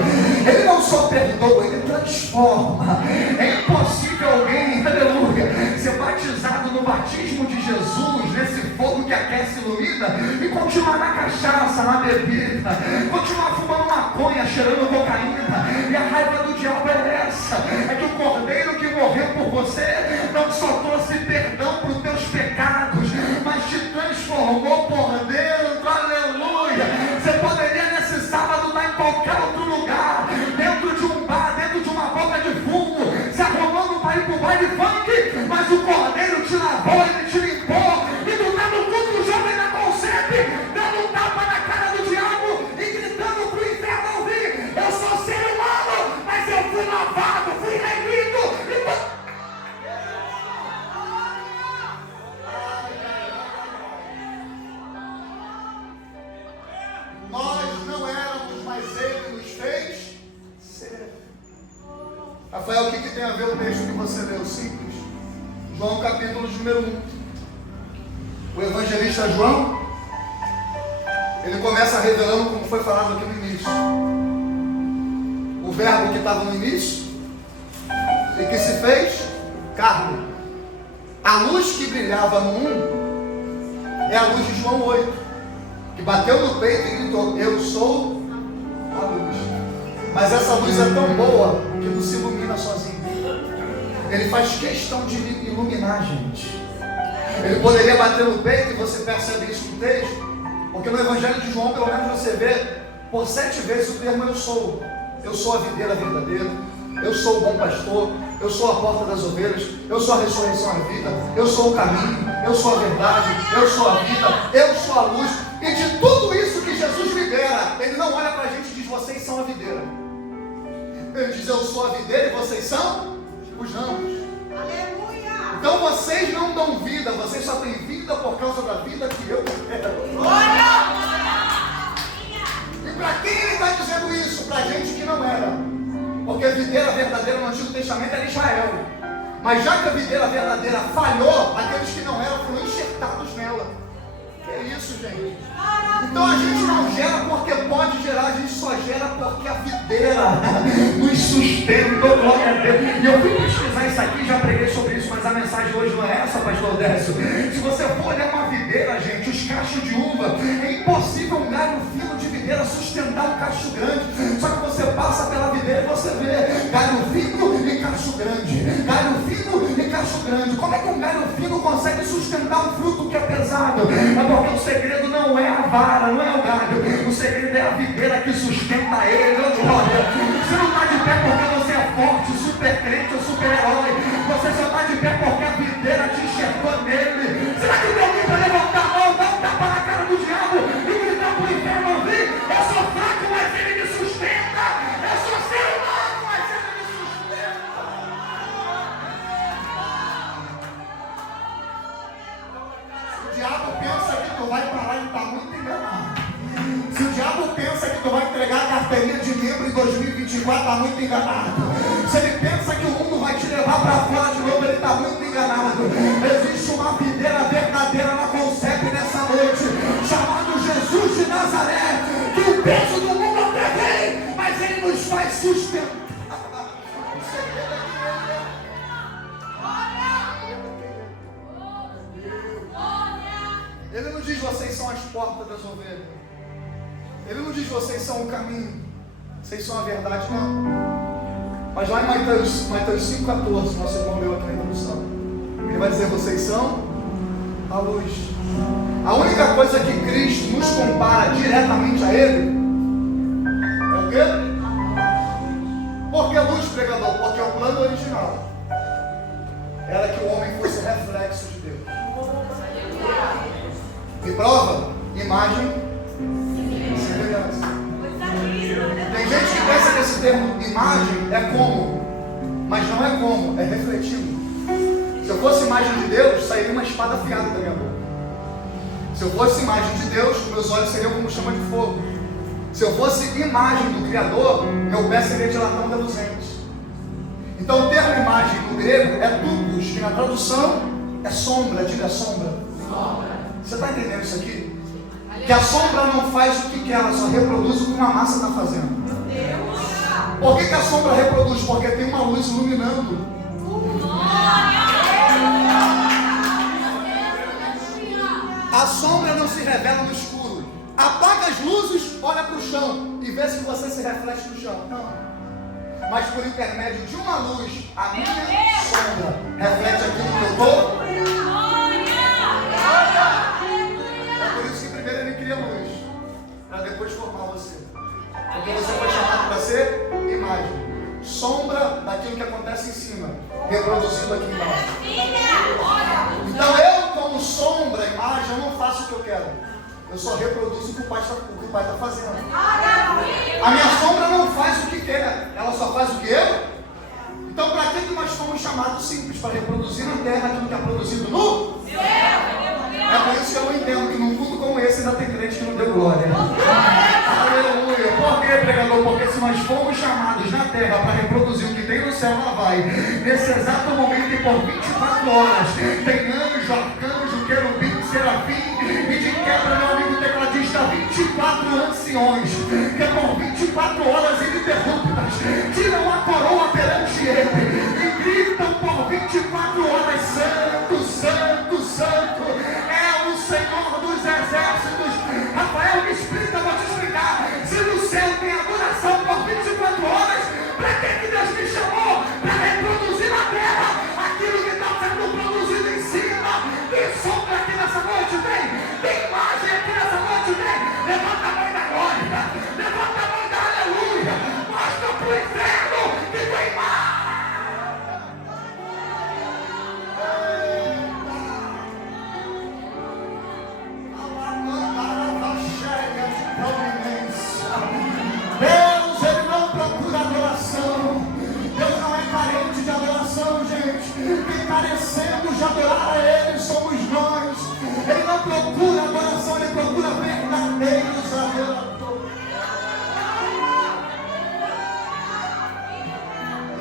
Ele não só perdoa, ele transforma. É impossível alguém, aleluia, ser batizado no batismo de Jesus, nesse fogo que aquece e ilumina, e continuar na cachaça, na bebida, continuar fumando maconha, cheirando cocaína. E a raiva do diabo é essa, é que o cordeiro que morreu por você não só trouxe perdão para os teus pecados, mas te transformou por dentro. Aleluia. Você poderia nesse sábado estar em qualquer outro lugar, dentro de um bar, dentro de uma boca de fumo, se arrumando para ir para o baile funk, mas o cordeiro te lavou, ele te limpou, e tu está no culto do jovem da Concept, dando um tapa na cara do diabo e gritando para o inferno ouvir: eu sou ser humano, mas eu fui lavado, fui remido. Nós não éramos, mas Ele nos fez ser. Rafael, o que tem a ver o texto que você leu? Simples. João capítulo número 1. O evangelista João, ele começa revelando como foi falado aqui no início. O verbo que estava no início e que se fez carne. A luz que brilhava no 1 é a luz de João 8, que bateu no peito e gritou: eu sou a luz. Mas essa luz é tão boa que não se ilumina sozinho. Ele faz questão de iluminar a gente. Ele poderia bater no peito, e você percebe isso no texto, porque no Evangelho de João, pelo menos você vê por 7 vezes o termo eu sou. Eu sou a videira verdadeira, eu sou o bom pastor, eu sou a porta das ovelhas, eu sou a ressurreição e a vida, eu sou o caminho, eu sou a verdade, eu sou a vida, eu sou a luz. E de tudo isso que Jesus libera, Ele não olha para a gente e diz: vocês são a videira. Ele diz: eu sou a videira e vocês são os ramos. Aleluia! Então vocês não dão vida, vocês só têm vida por causa da vida que eu quero. Glória! E para quem Ele está dizendo isso? Para gente que não era. Porque a videira verdadeira no Antigo Testamento era Israel. Mas já que a videira verdadeira falhou, aqueles que não eram foram enxertados nela. Que é isso, gente? Então a gente não gera porque pode gerar, a gente só gera porque a videira nos sustenta. Glória a Deus. E eu fui pesquisar isso aqui, já preguei sobre isso, mas a mensagem hoje não é essa, pastor Décio. Se você for olhar uma videira, gente, os cachos de uva, é impossível um galho fino de videira sustentar um cacho grande. Só que você passa pela videira e você vê galho fino e cacho grande, galho fino e cacho grande. Como é que um galho fino consegue sustentar um fruto que é pesado? É porque o segredo não é a vara, não é o galho. O segredo é a videira que sustenta ele. Glória. Você não está de pé porque você é forte, super crente ou super herói. Você só está de pé porque a videira te enxergou nele. Será que tem alguém para levantar a mão, dar um tapa na cara do diabo e gritar para o inferno ouvir: eu sou fraco, mas ele me sustenta. Eu sou ser humano, mas ele me sustenta. O diabo pensa que tu vai parar e está muito enganado. Se o diabo pensa que tu vai entregar a carteirinha de membro em 2024, está muito enganado. Se ele pensa que o mundo vai te levar para fora de novo, ele está muito enganado. Existe uma videira verdadeira na Concept nessa noite, chamado Jesus de Nazaré, que o peso do mundo até vem, mas ele nos faz sustentar. Ele não diz: vocês são as portas das ovelhas. Ele não diz: vocês são o caminho, vocês são a verdade, não. Mas lá em Mateus 5,14, nosso irmão leu aqui na introdução, ele vai dizer: vocês são a luz. A única coisa que Cristo nos compara diretamente a Ele é o quê? Por que luz, pregador? Porque o plano original era que o homem fosse reflexo de Deus. E prova? Imagem e semelhança. Tem gente que pensa que esse termo imagem é como, mas não é como, é refletido. Se eu fosse imagem de Deus, sairia uma espada afiada da minha boca. Se eu fosse imagem de Deus, meus olhos seriam como chama de fogo. Se eu fosse imagem do Criador, meu pé seria de latão reluzente. Então o termo imagem no grego é tupos, que na tradução é sombra. Diga sombra. Você está entendendo isso aqui? Que a sombra não faz o que quer, ela só reproduz o que uma massa está fazendo. Por que a sombra reproduz? Porque tem uma luz iluminando. A sombra não se revela no escuro. Apaga as luzes, olha para o chão e vê se você se reflete no chão. Não. Mas por intermédio de uma luz, a minha sombra reflete aquilo que eu estou. É por isso que primeiro ele cria luz, para depois formar você. Porque você foi chamado para ser imagem. Sombra daquilo que acontece em cima, reproduzindo aqui embaixo. Então eu, como sombra, imagem, eu não faço o que eu quero. Eu só reproduzo o que o Pai está fazendo. A minha sombra não faz o que quer, ela só faz o que eu. Então para que nós fomos chamados simples? Para reproduzir na terra aquilo que é produzido no céu. É por isso que eu não entendo que num culto como esse ainda tem crente que não deu glória. Aleluia. Por que, pregador? Porque se nós fomos chamados na terra para reproduzir o que tem no céu, lá vai. Nesse exato momento e por 24 horas, tem anjo, arcanjo, querubim, serafim e de quebra, meu amigo tecladista, 24 anciões que por 24 horas ininterruptas tiram a coroa perante ele e gritam por 24 horas: Santo, Santo, Santo é o Senhor dos Exércitos. Rafael, me explica, vou te explicar. Se no céu tem adoração por 24 horas, para que Deus me chamou? Para reproduzir na terra aquilo que está sendo produzido em cima. Tem sombra aqui nessa noite, tem imagem aqui nessa noite, tem. Levanta a mão da glória, levanta a mão da aleluia, mostra para o inferno que tem mais. Deus, ele não procura adoração. Deus não é carente de adoração, gente. Quem carecemos de adorar a ele somos nós. Ele não procura adoração, ele procura verdadeiros adoradores.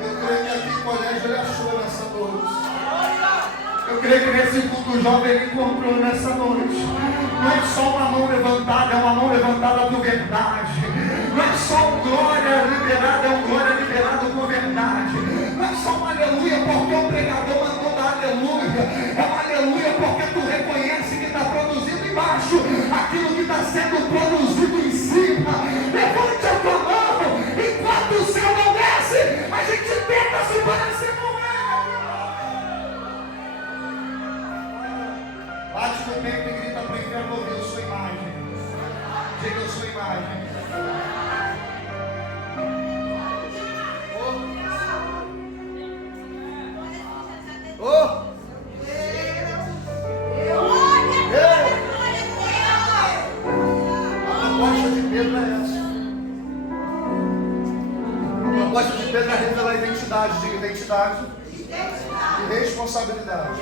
Eu creio que aqui o colégio ele achou nessa noite. Eu creio que nesse culto jovem ele encontrou nessa noite. Não é só uma mão levantada, é uma mão levantada por verdade. Não é só um glória liberado, é um glória liberado por verdade. Não é só um aleluia porque o pregador mandou dar aleluia. É um aleluia porque tu reconhece que está produzindo embaixo aquilo que está sendo produzido em cima. Levante a tua mão. Enquanto o céu não desce, a gente tenta se parecer com ele. Bate no peito e grita para o inferno ouvir: eu sou imagem. Diga: eu sou imagem. A proposta de Pedro é essa. A proposta de Pedro é revelar a identidade. Diga: identidade e responsabilidade.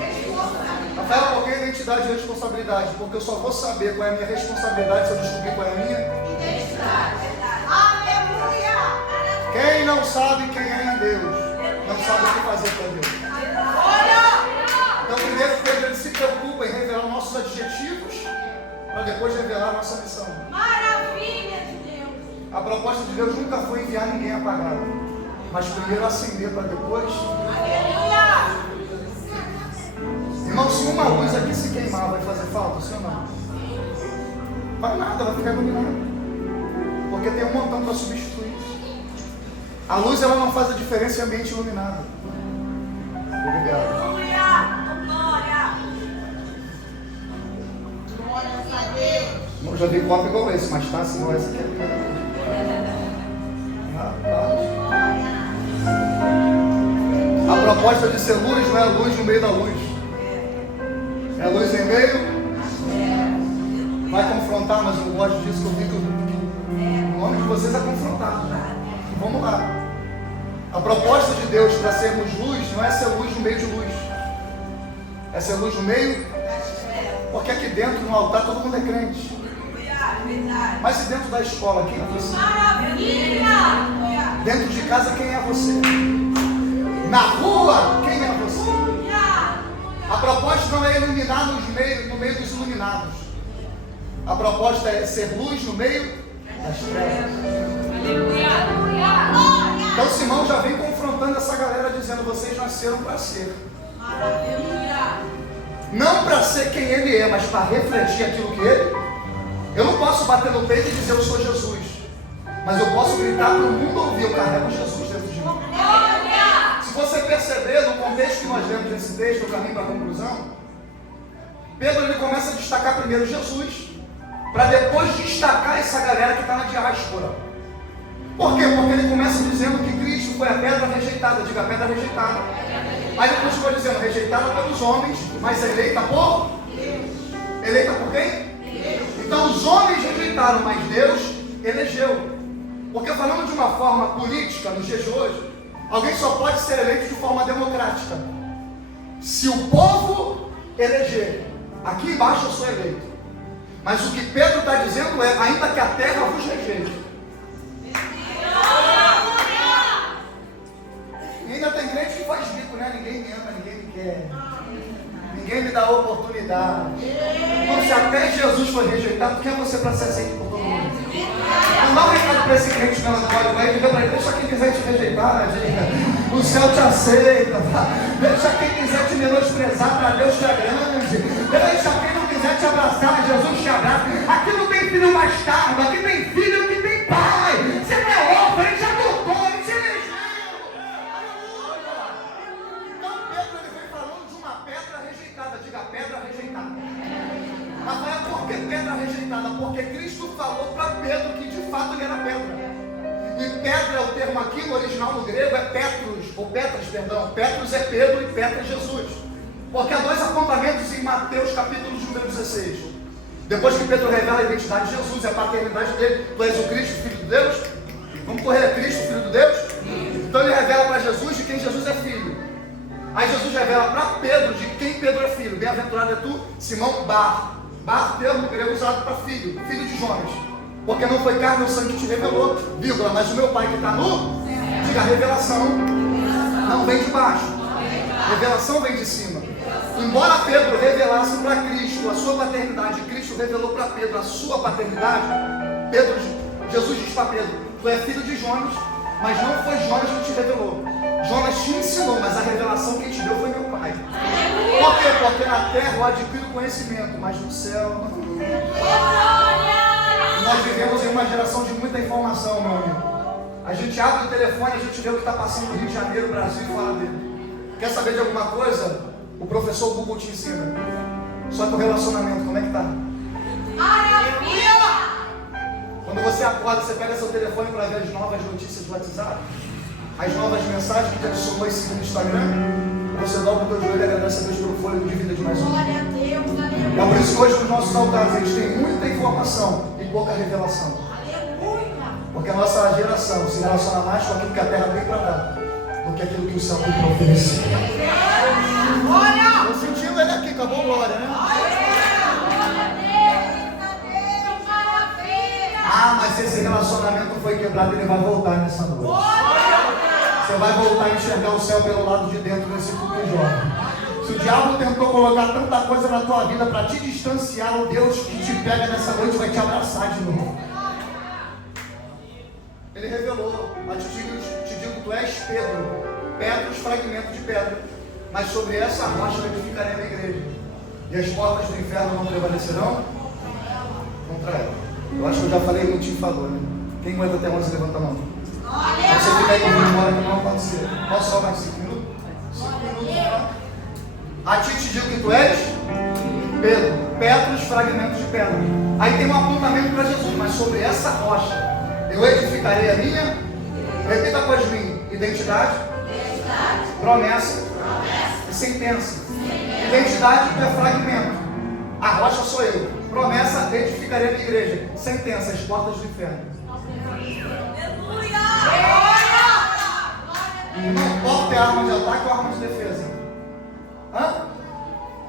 Rafael, por que identidade e responsabilidade? Porque eu só vou saber qual é a minha responsabilidade se eu descobrir qual é a minha identidade. Aleluia! Quem não sabe quem é em Deus, não sabe o que fazer para Deus. Então, primeiro Pedro ele se preocupa em revelar nossos adjetivos, para depois revelar a nossa missão. Maravilha de Deus! A proposta de Deus nunca foi enviar ninguém apagado, mas primeiro acender para depois. Aleluia! Irmão, se uma luz aqui se queimar, vai fazer falta, sim ou não? Vai nada, vai ficar iluminado. Porque tem um montão para substituir. A luz ela não faz a diferença em ambiente iluminado. Obrigado. Eu já vi copo igual esse, mas tá assim, igual esse aqui é a primeira vez. A proposta de ser luz não é a luz no meio da luz. É a luz em meio. Vai confrontar, mas eu não gosto disso, que eu fico. O nome de vocês é confrontar. Vamos lá. A proposta de Deus para sermos luz não é ser luz no meio de luz. É ser luz no meio. Porque aqui dentro, no altar, todo mundo é crente. Mas e dentro da escola, quem é você? Dentro de casa, quem é você? Na rua, quem é você? A proposta não é iluminar no meio dos iluminados. A proposta é ser luz no meio das trevas. Então Simão já vem confrontando essa galera, dizendo: vocês nasceram para ser. Não para ser quem ele é, mas para refletir aquilo que ele. Eu não posso bater no peito e dizer: eu sou Jesus. Mas eu posso gritar para o mundo ouvir: eu carrego Jesus dentro de mim. Se você perceber, no contexto que nós lemos nesse texto, o caminho para a conclusão, Pedro ele começa a destacar primeiro Jesus, para depois destacar essa galera que está na diáspora. Por quê? Porque ele começa dizendo que Cristo foi a pedra rejeitada. Diga: a pedra rejeitada. Aí depois ficou dizendo: rejeitada pelos homens, mas eleita por Deus. Eleita por quem? Deus. Então os homens rejeitaram, mas Deus elegeu. Porque falando de uma forma política, nos dias de hoje, alguém só pode ser eleito de forma democrática se o povo eleger. Aqui embaixo eu sou eleito. Mas o que Pedro está dizendo é: ainda que a terra vos rejeite. E ainda tem crente que faz bico, né? Ninguém me ama, ninguém me quer, ninguém me dá oportunidade. Então, se até Jesus foi rejeitado, quem é você para ser aceito por todo mundo? Não dá um recado para esse crente melancólico aí, diga para ele: deixa quem quiser te rejeitar, diga, o céu te aceita, tá? Deixa quem quiser te menosprezar, para Deus te é grande. Deixa quem não quiser te abraçar, Jesus te abraça. Aqui não tem filho bastardo, aqui tem filho que tem pai. Você não é órfão, ele te adotou, ele te elegeu. Aleluia! Então Pedro ele vem falando de uma pedra rejeitada. Diga: pedra rejeitada. Mas por que pedra rejeitada? Porque Cristo falou para Pedro que de fato ele era pedra. E pedra é o termo aqui no original no grego, é Petrus, ou Petras, perdão. Petrus é Pedro e Petra é Jesus. Porque há dois apontamentos em Mateus capítulo número 16. Depois que Pedro revela a identidade de Jesus, a paternidade dele: tu és o Cristo, Filho de Deus. Vamos correr, é Cristo, Filho de Deus? Então ele revela para Jesus de quem Jesus é filho. Aí Jesus revela para Pedro de quem Pedro é filho. Bem-aventurado é tu, Simão Bar. Bar, termo grego usado para filho, filho de Jonas. Porque não foi carne ou sangue que te revelou, vírgula, mas o meu Pai que está no... Diga: a revelação não vem de baixo, a revelação vem de cima. Embora Pedro revelasse para Cristo a sua paternidade, Cristo revelou para Pedro a sua paternidade, Jesus diz para Pedro: tu é filho de Jonas, mas não foi Jonas que te revelou. Jonas te ensinou, mas a revelação que te deu foi meu Pai. Por quê? Porque na terra eu adquiro conhecimento, mas no céu não. Nós vivemos em uma geração de muita informação, meu amigo. A gente abre o telefone, a gente vê o que está passando no Rio de Janeiro, Brasil, e fala dele. Quer saber de alguma coisa? O professor Google te ensina. Só que o relacionamento, como é que está? Quando você acorda, você pega seu telefone para ver as novas notícias do WhatsApp, as novas mensagens que te adicionou esse segundo Instagram. Você dobra o teu joelho e agradece a Deus pelo fôlego de vida de mais um. Glória a Deus, aleluia. É por isso que hoje nos nossos altares a gente tem muita informação e pouca revelação. Aleluia. Porque a nossa geração se relaciona mais com aquilo que a terra tem para dar do que aquilo que o céu tem para oferecer. Estou sentindo ele aqui, acabou glória, né? Ah, mas se esse relacionamento foi quebrado, ele vai voltar nessa noite. Você vai voltar a enxergar o céu pelo lado de dentro desse culto jovem. Se o diabo tentou colocar tanta coisa na tua vida para te distanciar, o Deus que te pega nessa noite vai te abraçar de novo. Ele revelou: a te digo, tu és Pedro, Petros, fragmento de pedra, mas sobre essa rocha eu edificarei a minha igreja, e as portas do inferno não prevalecerão contra ela. Eu acho que eu já falei, não te falou, né? Quem aguenta até 11, levanta a mão. Você fica aí comigo embora que não acontecer. Posso só mais 5 minutos? 5 minutos, tá? A ti te digo que tu és Pedro, Petros, fragmentos de pedra. Aí tem um apontamento para Jesus: mas sobre essa rocha eu edificarei a minha. Repita após mim: identidade, promessa e sentença. Identidade é fragmento, a rocha sou eu. Promessa: edificarei a minha igreja. Sentença: as portas do inferno. Não importa é arma de ataque ou arma de defesa.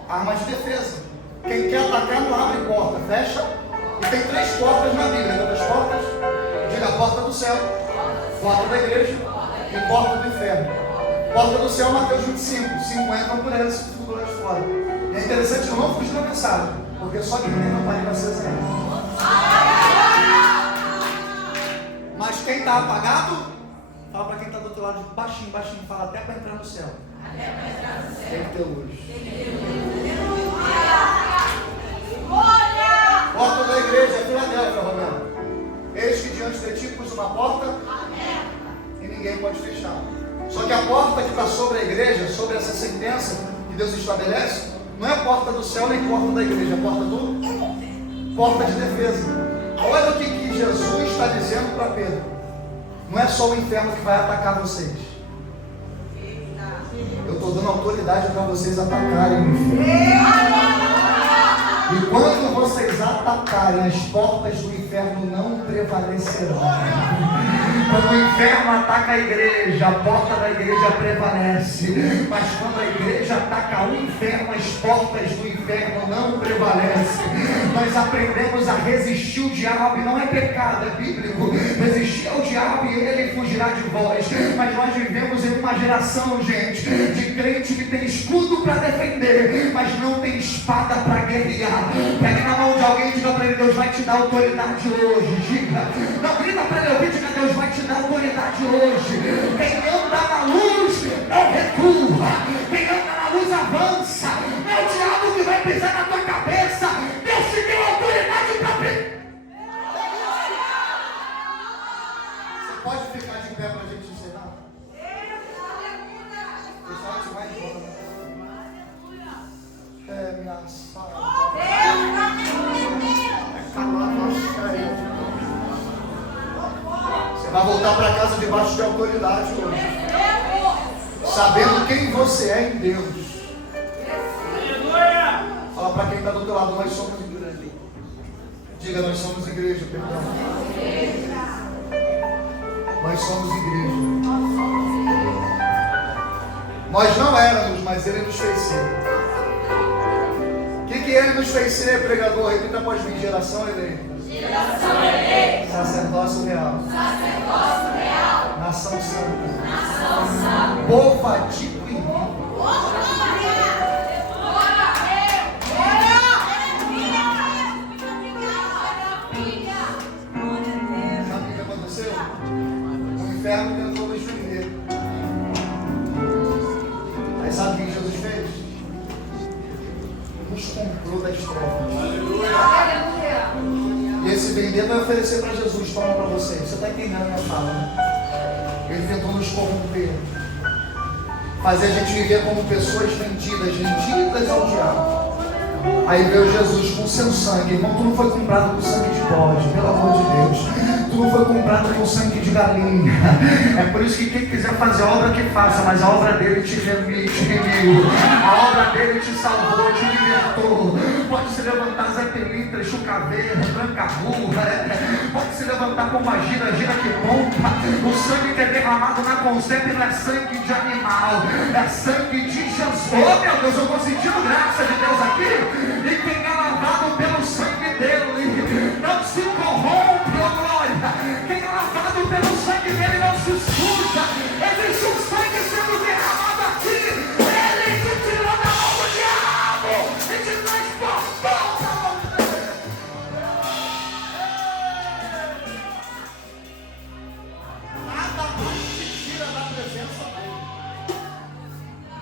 Arma de defesa. Quem quer atacar não abre porta, fecha. E tem 3 portas na Bíblia. Quantas portas? Diga: a porta do céu, porta da igreja e porta do inferno. Porta do céu, Mateus 25. 5 entram por ela, 5 ficam do lado de fora. E é interessante que eu não fugi na mensagem, porque só que nem não vai ser zero. Mas quem está apagado, fala para quem está do outro lado, baixinho, baixinho, fala até para entrar no céu. Tem que ter luz. Porta da igreja é Filadélfia, Romano. Eis que diante de ti pus uma porta e ninguém pode fechar. Só que a porta que está sobre a igreja, sobre essa sentença que Deus estabelece, não é a porta do céu nem porta da igreja, é a porta de defesa. Olha o que Jesus está dizendo para Pedro. Não é só o inferno que vai atacar vocês. Eu estou dando autoridade para vocês atacarem o inferno. E quando vocês atacarem, as portas do inferno não prevalecerão. Quando o inferno ataca a igreja, a porta da igreja prevalece. Mas quando a igreja ataca o inferno, as portas do inferno não prevalecem. Nós aprendemos a resistir o diabo, e não é pecado, é bíblico. Resistir ao diabo e ele fugirá de vós. Mas nós vivemos em uma geração, gente, de crente que tem escudo para defender, mas não tem espada para guerrear. Pegue na mão de alguém e diga para ele: Deus vai te dar autoridade hoje. Diga, não grita para ele ouvir, diga: Deus vai te dar autoridade hoje. Quem anda na luz não recua, quem anda na luz avança. Não é o diabo que vai pisar na tua cabeça. Deus te deu autoridade para pisar. Você pode ficar de pé para a gente encerrar? É minha sala. Você vai voltar para casa debaixo de autoridade hoje, sabendo quem você é em Deus. Fala para quem está do outro lado: nós somos igreja. Diga: nós somos igreja, perdão. Nós somos igreja. Nós não éramos, mas Ele nos fez ser. O que Ele nos fez ser, pregador? Repita após mim: geração eleita. Geração eleita. Sacerdócio real. Sacerdócio real. Nação santa. Nação santa. Povo adquirido. Sabe o que aconteceu? O inferno tentou nos vender. Aí sabe o que Jesus fez? Nos comprou das trevas. E esse vender vai oferecer para Jesus: toma para você. Você está entendendo a minha fala, né? Ele tentou nos corromper, fazer a gente viver como pessoas vendidas ao diabo. Aí veio Jesus com seu sangue. Irmão, tu não foi comprado com sangue de bode, pelo amor de Deus. Tu não foi comprado com sangue de galinha. É por isso que quem quiser fazer a obra, que faça. Mas a obra dele te remiu. A obra dele te salvou, te libertou. Pode se levantar Zé Pelintra, Chucaveira, Branca Burra. Pode se levantar com uma gira que pompa. O sangue que é derramado na conceita não é sangue de animal, é sangue de Jesus. Oh meu Deus, eu estou sentindo graça de Deus aqui. E quem é lavado pelo sangue dele não se corrompe, ó glória. Quem é lavado pelo sangue dele não se suja. Existe um sangue sendo derramado aqui. Ele te tirou da mão do diabo e te transportou na mão de Deus. Nada mais te tira da presença dele.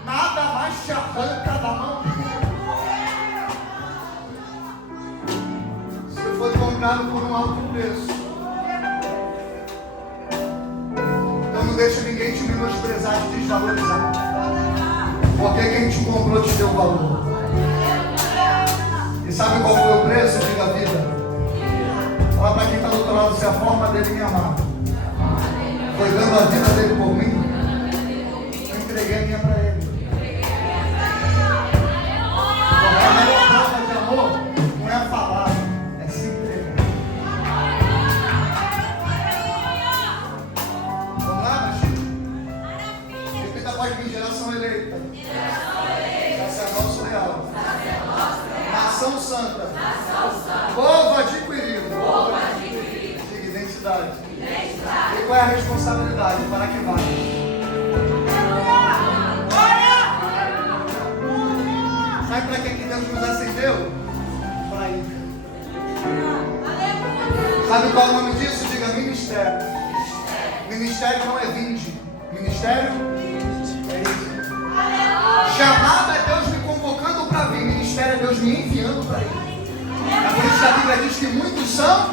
Nada mais te arranca da mão dele. Foi comprado por um alto preço. Então não deixa ninguém te menosprezar, te desvalorizar. Porque quem te comprou te deu valor. E sabe qual foi o preço? Diga a vida. Fala para quem está do outro lado: se a forma dele me amar foi dando a vida dele por mim, eu entreguei a minha para ele. Porque a melhor prova de amor não é falar, geração eleita, sacerdócio real, nação santa, povo adquirido, diga identidade. E qual é a responsabilidade? Para que vai? Sabe para que Deus nos acendeu? Para ir. Sabe qual é o nome disso? Diga ministério. Ministério não é vinde. Ministério é isso. Chamado é Deus me convocando para vir. Ministério é Deus me enviando para ir. É por isso que a Bíblia diz que muitos são,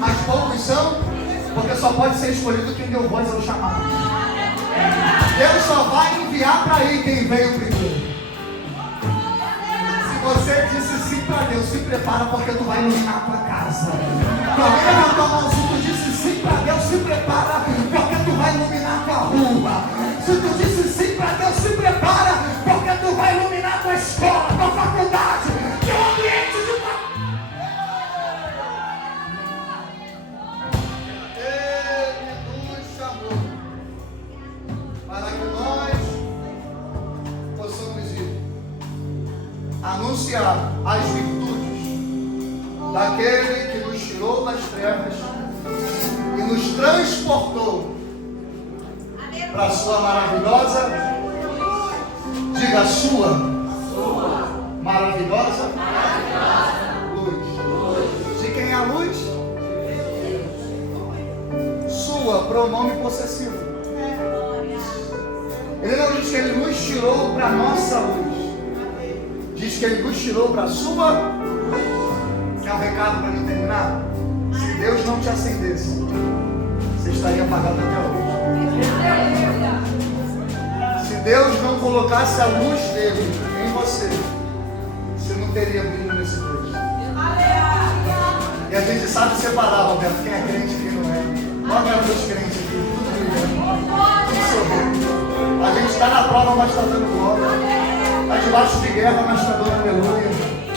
mas poucos são, porque só pode ser escolhido quem deu voz ao chamado. Deus só vai enviar para ir quem veio primeiro. Se você disse sim para Deus, se prepara porque tu vai iluminar a tua casa. Alguém levantou a mão, se tu disse sim para Deus, se prepara porque tu vai iluminar a tua rua. Se tu disse sim para Deus, se prepara porque tu vai iluminar a tua escola, a tua faculdade, teu ambiente de trabalho. Ele nos chamou para que nós possamos ir anunciar as virtudes daquele que nos tirou das trevas e nos transportou para a sua maravilhosa, diga sua maravilhosa luz. De quem é a luz? Sua, pronome possessivo. Ele não diz que ele nos tirou para a nossa luz, diz que ele nos tirou para a sua. Quer um recado para mim terminar? Se Deus não te acendesse, você estaria apagado até hoje. Se Deus não colocasse a luz dele em você, você não teria brilho nesse Deus. E a gente sabe separar, Roberto, quem é crente e quem não é. Olha os dois crentes aqui, tudo brilhando. A gente está na prova, mas está dando glória. Está debaixo de guerra, mas está dando aleluia.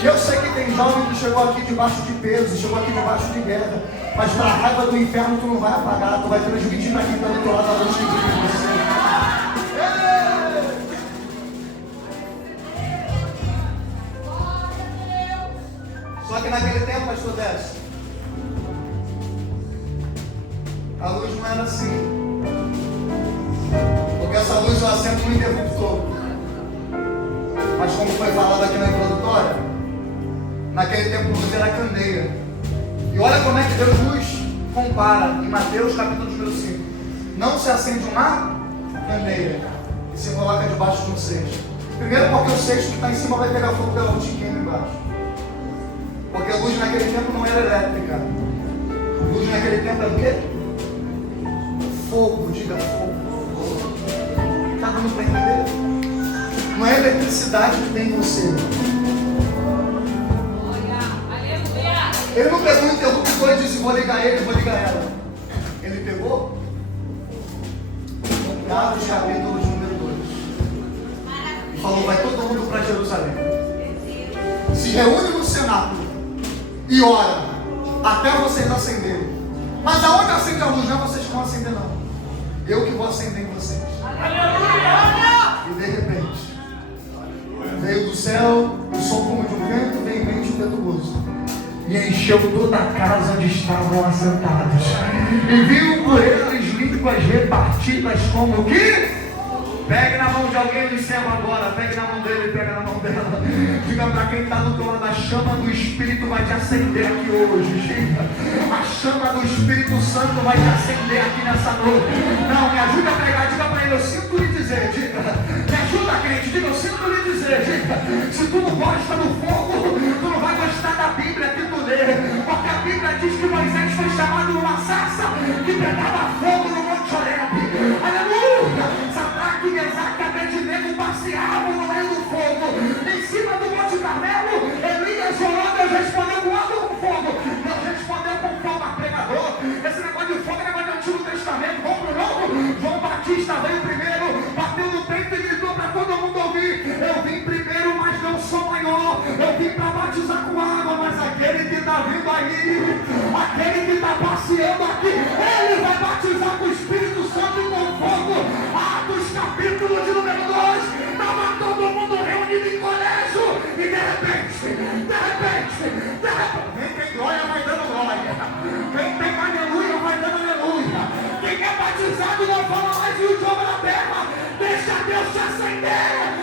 Eu sei que tem jovem que chegou aqui debaixo de peso, chegou aqui debaixo de guerra, mas para a raiva do inferno tu não vai apagar, tu vai transmitir para quem está do teu lado a luz que vive em você. Só que naquele tempo, pastor Décio, a luz não era assim, porque essa luz eu acendo no interruptor. Mas como foi falado aqui na introdutória, naquele tempo a luz era candeia. E olha como é que Deus nos compara em Mateus capítulo número 5. Não se acende uma candeia e se coloca debaixo de um cesto. Primeiro porque o cesto que está em cima vai pegar fogo pela luz que queima embaixo. Porque a luz naquele tempo não era elétrica. A luz naquele tempo era o quê? Fogo, diga fogo. Está dando para entender? Não é a eletricidade que tem em você. Ele não pegou o interruptor e disse, vou ligar ele, vou ligar ela. Ele pegou Atos capítulo número 2 e falou, vai todo mundo para Jerusalém. Se reúne no cenáculo e ora até vocês acenderem. Mas aonde acende a luz? Não é vocês que vão acender, não. Eu que vou acender em vocês. E de repente veio do céu o som como de um vento, veemente um ventoso, e encheu toda a casa onde estavam assentados. E viu por eles línguas repartidas como o que? Pegue na mão de alguém do céu agora, pegue na mão dele, pega na mão dela. Diga para quem está do teu lado, a chama do Espírito vai te acender aqui hoje. Diga, a chama do Espírito Santo vai te acender aqui nessa noite. Não, me ajuda a pregar, diga para ele, eu sinto lhe dizer, diga, me ajuda crente, diga, eu sinto lhe dizer, diga, se tu não gosta do fogo, tu não vai gostar da Bíblia que tu lê, porque a Bíblia diz que Moisés foi chamado numa sarça que pegava fogo no Monte Horebe. Aleluia! Sadraque, Mesaque e Abednego passeavam no meio do fogo. Em cima do Monte Carmelo, Elias orou, Deus respondeu com água ou com fogo? Deus respondeu com fogo a pregador. Esse negócio de fogo é negócio do Antigo Testamento. Vamos pro Novo? João Batista veio primeiro, bateu no peito e gritou para todo mundo ouvir. Eu vim primeiro, mas não sou maior. Eu vim para batizar com água, mas aquele que está vindo aí, aquele que está passeando aqui, ele vai batizar com o Espírito Santo e com fogo. Atos capítulo de número 2, estava todo mundo reunido em colégio e de repente, quem tem glória vai dando glória, quem tem aleluia vai dando aleluia, quem é batizado não fala mais de um idioma na terra, deixa Deus te acender.